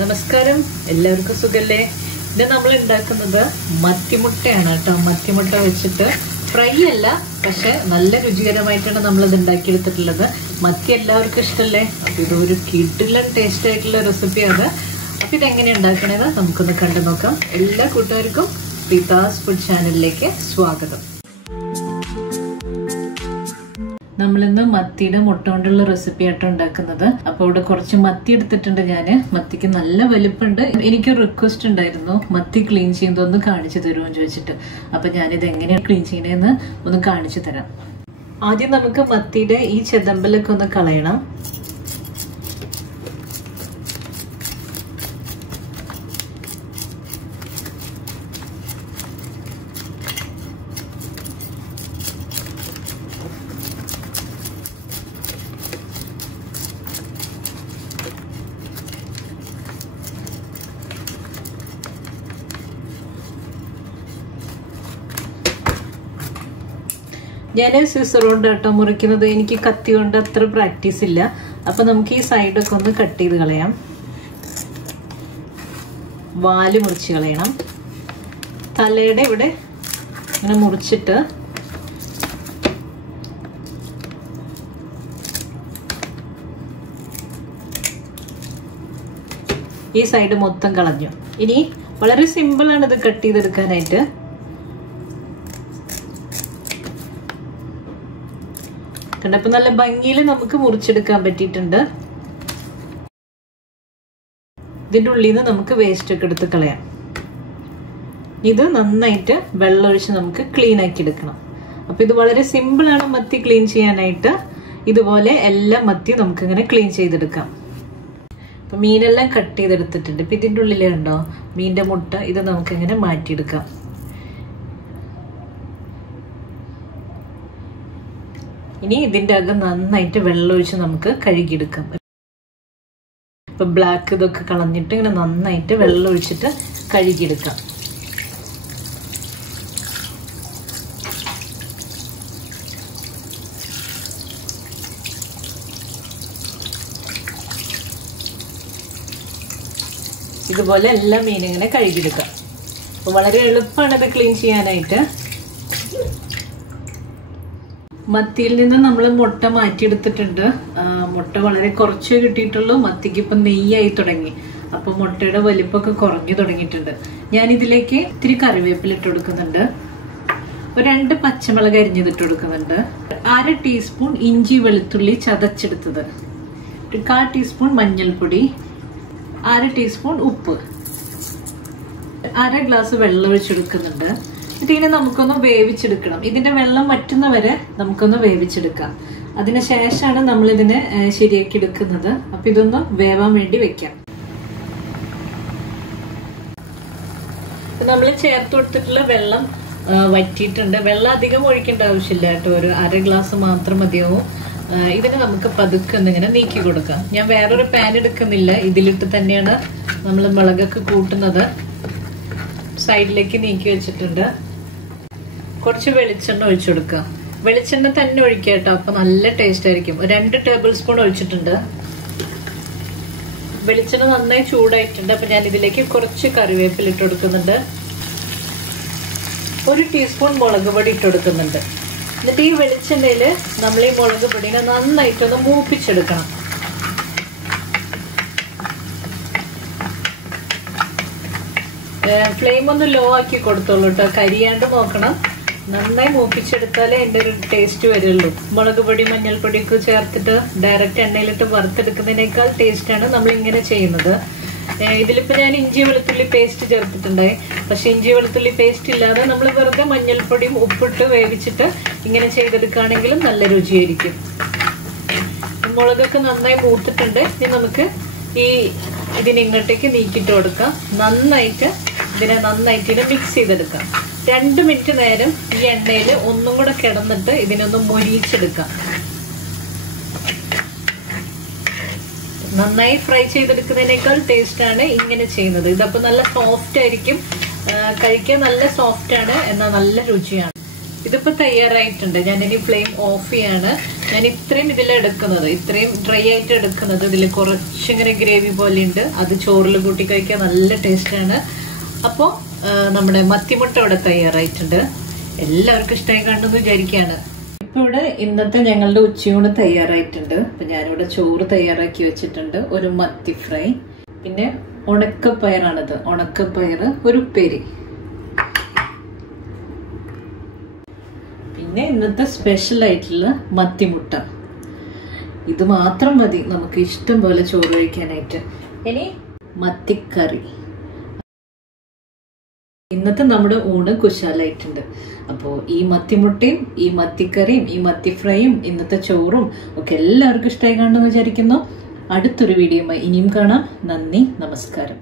നമസ്കാരം, എല്ലാവർക്കും സുഖല്ലേ? ഇത് നമ്മൾ ഉണ്ടാക്കുന്നത് മത്തിമുട്ടയാണ് കേട്ടോ. മത്തിമുട്ട വെച്ചിട്ട് ഫ്രൈ അല്ല, പക്ഷെ നല്ല രുചികരമായിട്ടാണ് നമ്മളിത് ഉണ്ടാക്കിയെടുത്തിട്ടുള്ളത്. മത്തി എല്ലാവർക്കും ഇഷ്ടമല്ലേ? അപ്പൊ ഇതൊരു കിടിലൻ ടേസ്റ്റ് ആയിട്ടുള്ള റെസിപ്പിയാണ്. അപ്പൊ ഇതെങ്ങനെ ഉണ്ടാക്കണേന്ന് നമുക്കൊന്ന് കണ്ടു നോക്കാം. എല്ലാ കൂട്ടുകാർക്കും പ്രീതാസ് ഫുഡ് ചാനലിലേക്ക് സ്വാഗതം. നമ്മളിന്ന് മത്തിയുടെ മുട്ട കൊണ്ടുള്ള റെസിപ്പി ആയിട്ട് ഉണ്ടാക്കുന്നത്. അപ്പൊ ഇവിടെ കുറച്ച് മത്തി എടുത്തിട്ടുണ്ട് ഞാന്. മത്തിക്ക് നല്ല വലിപ്പമുണ്ട്. എനിക്കൊരു റിക്വസ്റ്റ് ഉണ്ടായിരുന്നു, മത്തി ക്ലീൻ ചെയ്യുന്നതൊന്ന് കാണിച്ചു തരുമോ ചോദിച്ചിട്ട്. അപ്പൊ ഞാനിത് എങ്ങനെയാണ് ക്ലീൻ ചെയ്യണേന്ന് ഒന്ന് കാണിച്ചു തരാം. ആദ്യം നമുക്ക് മത്തിയുടെ ഈ ചെതമ്പലൊക്കെ ഒന്ന് കളയണം. ഞാൻ സിസർ കൊണ്ട് കേട്ടോ മുറിക്കുന്നത്. എനിക്ക് കത്തി കൊണ്ട് അത്ര പ്രാക്ടീസ് ഇല്ല. അപ്പൊ നമുക്ക് ഈ സൈഡൊക്കെ ഒന്ന് കട്ട് ചെയ്ത് കളയാം. വാല് മുറിച്ച് കളയണം. തലയുടെ ഇവിടെ ഇങ്ങനെ മുറിച്ചിട്ട് ഈ സൈഡ് മൊത്തം കളഞ്ഞു. ഇനി വളരെ സിമ്പിൾ ആണ് ഇത് കട്ട് ചെയ്തെടുക്കാനായിട്ട്. കണ്ടപ്പോ നല്ല ഭംഗിയിൽ നമുക്ക് മുറിച്ചെടുക്കാൻ പറ്റിയിട്ടുണ്ട്. ഇതിന്റെ ഉള്ളിൽ നിന്ന് നമുക്ക് വേസ്റ്റ് ഒക്കെ എടുത്ത് കളയാം. ഇത് നന്നായിട്ട് വെള്ളമൊഴിച്ച് നമുക്ക് ക്ലീൻ ആക്കി എടുക്കണം. അപ്പൊ ഇത് വളരെ സിമ്പിൾ ആണ് മത്തി ക്ലീൻ ചെയ്യാനായിട്ട്. ഇതുപോലെ എല്ലാ മത്തിയും നമുക്ക് ഇങ്ങനെ ക്ലീൻ ചെയ്തെടുക്കാം. അപ്പൊ മീനെല്ലാം കട്ട് ചെയ്തെടുത്തിട്ടുണ്ട്. ഇപ്പൊ ഇതിന്റെ ഉള്ളിൽ ഉണ്ടോ മീനിന്റെ മുട്ട, ഇത് നമുക്ക് ഇങ്ങനെ മാറ്റിയെടുക്കാം. ഇനി ഇതിന്റെ അകം നന്നായിട്ട് വെള്ളമൊഴിച്ച് നമുക്ക് കഴുകിയെടുക്കാം. ഇപ്പൊ ബ്ലാക്ക് ഇതൊക്കെ കളഞ്ഞിട്ട് ഇങ്ങനെ നന്നായിട്ട് വെള്ളം ഒഴിച്ചിട്ട് കഴുകിയെടുക്കാം. ഇതുപോലെ എല്ലാ മീനും ഇങ്ങനെ കഴുകിയെടുക്കാം. അപ്പൊ വളരെ എളുപ്പമാണ് ഇത് ക്ലീൻ ചെയ്യാനായിട്ട്. മത്തിയിൽ നിന്ന് നമ്മൾ മുട്ട മാറ്റിയെടുത്തിട്ടുണ്ട്. മുട്ട വളരെ കുറച്ചേ കിട്ടിയിട്ടുള്ളൂ. മത്തിക്ക് ഇപ്പം നെയ്യായി തുടങ്ങി. അപ്പൊ മുട്ടയുടെ വലിപ്പമൊക്കെ കുറഞ്ഞു തുടങ്ങിയിട്ടുണ്ട്. ഞാൻ ഇതിലേക്ക് ഇത്തിരി കറിവേപ്പില ഇട്ട് കൊടുക്കുന്നുണ്ട്. ഒരു 2 പച്ചമുളക് അരിഞ്ഞതിട്ട് കൊടുക്കുന്നുണ്ട്. 1/2 ടീസ്പൂൺ ഇഞ്ചി വെളുത്തുള്ളി ചതച്ചെടുത്തത്, 1/4 ടീസ്പൂൺ മഞ്ഞൾപ്പൊടി, 1/2 ടീസ്പൂൺ ഉപ്പ്, 1/2 ഗ്ലാസ് വെള്ളം ഒഴിച്ചെടുക്കുന്നുണ്ട്. ഇതിനെ നമുക്കൊന്ന് വേവിച്ചെടുക്കണം. ഇതിന്റെ വെള്ളം വറ്റുന്നവരെ നമുക്കൊന്ന് വേവിച്ചെടുക്കാം. അതിനുശേഷമാണ് നമ്മൾ ഇതിനെ ശരിയാക്കി എടുക്കുന്നത്. അപ്പൊ ഇതൊന്ന് വേവാൻ വേണ്ടി വെക്കാം. നമ്മൾ ചേർത്ത് കൊടുത്തിട്ടുള്ള വെള്ളം വറ്റിയിട്ടുണ്ട്. വെള്ളം അധികം ഒഴിക്കേണ്ട ആവശ്യമില്ല കേട്ടോ. ഒരു 1/2 ഗ്ലാസ് മാത്രം മതിയാവും. ഇതിന് നമുക്ക് പതുക്കെ ഒന്നിങ്ങനെ നീക്കി കൊടുക്കാം. ഞാൻ വേറൊരു പാൻ എടുക്കുന്നില്ല. ഇതിലിട്ട് തന്നെയാണ് നമ്മൾ മുളകൊക്കെ കൂട്ടുന്നത്. സൈഡിലേക്ക് നീക്കി വെച്ചിട്ടുണ്ട്. കുറച്ച് വെളിച്ചെണ്ണ ഒഴിച്ചു കൊടുക്കുക. വെളിച്ചെണ്ണ തന്നെ ഒഴിക്കുക കേട്ടോ. അപ്പൊ നല്ല ടേസ്റ്റ് ആയിരിക്കും. 2 ടേബിൾ സ്പൂൺ ഒഴിച്ചിട്ടുണ്ട്. വെളിച്ചെണ്ണ നന്നായി ചൂടായിട്ടുണ്ട്. അപ്പൊ ഞാൻ ഇതിലേക്ക് കുറച്ച് കറിവേപ്പില ഇട്ട് കൊടുക്കുന്നുണ്ട്. 1 ടീസ്പൂൺ മുളക് പൊടി ഇട്ട് കൊടുക്കുന്നുണ്ട്. എന്നിട്ട് ഈ വെളിച്ചെണ്ണയില് നമ്മൾ ഈ മുളക് പൊടിനെ നന്നായിട്ടൊന്ന് മൂപ്പിച്ചെടുക്കണം. ഫ്ലെയിം ഒന്ന് ലോ ആക്കി കൊടുത്തോളൂ കേട്ടോ. കരിയാണ്ട് നോക്കണം. നന്നായി മൂപ്പിച്ചെടുത്താലേ അതിന്റെ ഒരു ടേസ്റ്റ് വരുള്ളൂ. മുളക് പൊടി മഞ്ഞൾപ്പൊടിയൊക്കെ ചേർത്തിട്ട് ഡയറക്റ്റ് എണ്ണയിലിട്ട് വറുത്തെടുക്കുന്നതിനേക്കാൾ ടേസ്റ്റാണ് നമ്മൾ ഇങ്ങനെ ചെയ്യുന്നത്. ഇതിലിപ്പോ ഞാൻ ഇഞ്ചി വെളുത്തുള്ളി പേസ്റ്റ് ചേർത്തിട്ടുണ്ടായി. പക്ഷെ ഇഞ്ചി വെളുത്തുള്ളി പേസ്റ്റ് ഇല്ലാതെ നമ്മൾ വെറുതെ മഞ്ഞൾപ്പൊടിയും ഉപ്പിട്ട് വേവിച്ചിട്ട് ഇങ്ങനെ ചെയ്തെടുക്കുകയാണെങ്കിലും നല്ല രുചിയായിരിക്കും. മുളകൊക്കെ നന്നായി മൂത്തിട്ടുണ്ട്. ഇനി നമുക്ക് ഇതിനിങ്ങോട്ടേക്ക് നീക്കിയിട്ട് കൊടുക്കാം. ഇതിനെ നന്നായിട്ട് മിക്സ് ചെയ്തെടുക്കാം. 2 മിനിറ്റ് നേരം ഈ എണ്ണയിൽ ഒന്നും കൂടെ കിടന്നിട്ട് ഇതിനൊന്ന് മൊരിയിച്ചെടുക്കാം. നന്നായി ഫ്രൈ ചെയ്തെടുക്കുന്നതിനേക്കാൾ ടേസ്റ്റ് ആണ് ഇങ്ങനെ ചെയ്യുന്നത്. ഇതപ്പോ നല്ല സോഫ്റ്റ് ആയിരിക്കും. കഴിക്കാൻ നല്ല സോഫ്റ്റ് ആണ്, എന്നാൽ നല്ല രുചിയാണ്. ഇതിപ്പോ തയ്യാറായിട്ടുണ്ട്. ഞാനിനി ഫ്ലെയിം ഓഫ് ചെയ്യാണ്. ഞാൻ ഇത്രയും ഇതിലെടുക്കുന്നത്, ഇത്രയും ഡ്രൈ ആയിട്ട് എടുക്കുന്നത്. ഇതിൽ കുറച്ചിങ്ങനെ ഗ്രേവി പോലെ ഉണ്ട്. അത് ചോറിൽ കൂട്ടി കഴിക്കാൻ നല്ല ടേസ്റ്റാണ്. അപ്പോൾ നമ്മുടെ മത്തിമുട്ട ഇവിടെ തയ്യാറായിട്ടുണ്ട്. എല്ലാവർക്കും ഇഷ്ടമായി കാണുമെന്ന് വിചാരിക്കുകയാണ്. ഇപ്പൊ ഇവിടെ ഇന്നത്തെ ഞങ്ങളുടെ ഉച്ചയൂണ് തയ്യാറായിട്ടുണ്ട്. അപ്പൊ ഞാനിവിടെ ചോറ് തയ്യാറാക്കി വെച്ചിട്ടുണ്ട്, ഒരു മത്തി ഫ്രൈ, പിന്നെ ഉണക്കപ്പയറാണിത്, ഉണക്കപ്പയർ, ഒരു ഉപ്പേരി, പിന്നെ ഇന്നത്തെ സ്പെഷ്യൽ ആയിട്ടുള്ള മത്തിമുട്ട. ഇത് മാത്രം മതി നമുക്ക് ഇഷ്ടം പോലെ ചോറ് കഴിക്കാനായിട്ട്. ഇനി മത്തിക്കറി. ഇന്നത്തെ നമ്മുടെ ഊണ് കുശാലായിട്ടുണ്ട്. അപ്പോൾ ഈ മത്തിമുട്ടയും ഈ മത്തിക്കറിയും ഈ മത്തി ഫ്രൈയും ഇന്നത്തെ ചോറും ഒക്കെ എല്ലാവർക്കും ഇഷ്ടമായി കാണുമെന്ന് വിചാരിക്കുന്നു. അടുത്തൊരു വീഡിയോയുമായി ഇനിയും കാണാം. നന്ദി, നമസ്കാരം.